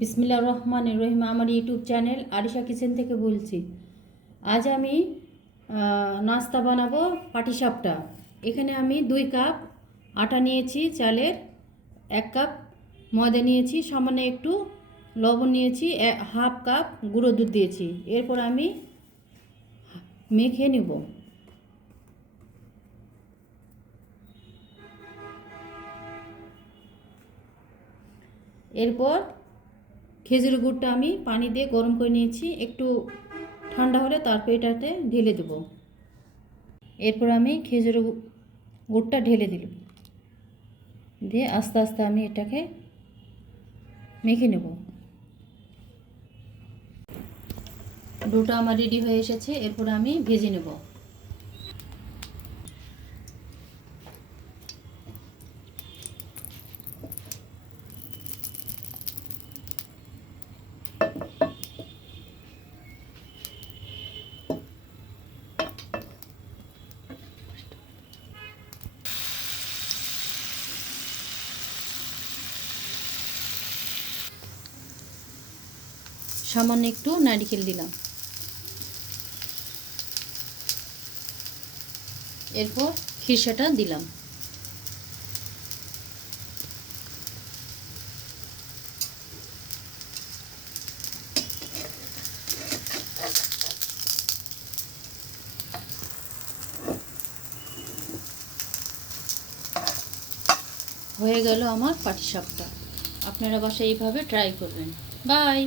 বিসমিল্লাহির রহমানির রহিম। আমার ইউটিউব চ্যানেল আরিশা কিচেন থেকে বলছি। আজ আমি নাস্তা বানাবো পাটিসাপটা। এখানে আমি 2 কাপ আটা নিয়েছি চালের, 1 কাপ ময়দা নিয়েছি, সামান্য একটু লবণ নিয়েছি, 1/2 কাপ গুঁড়ো দুধ দিয়েছি। এরপর আমি মেখে নেব। এরপর খেজুর গুড়টা আমি পানি দিয়ে গরম করে নিয়েছি, একটু ঠান্ডা হলে তারপর এটাতে ঢেলে দেব। এরপর আমি খেজুর গুড়টা ঢেলে দিলাম, দিয়ে আস্তে আস্তে আমি এটাকে মেখে নেব। ডোটা আমার রেডি হয়ে এসেছে, এরপর আমি ভেজে নেব। সামান্য একটু নারকেল দিলাম। এরপর খিরসাটা দিলাম। হয়ে গেল আমার পাটিসাপটা। আপনারা বাসায় এইভাবে ট্রাই করবেন। বাই।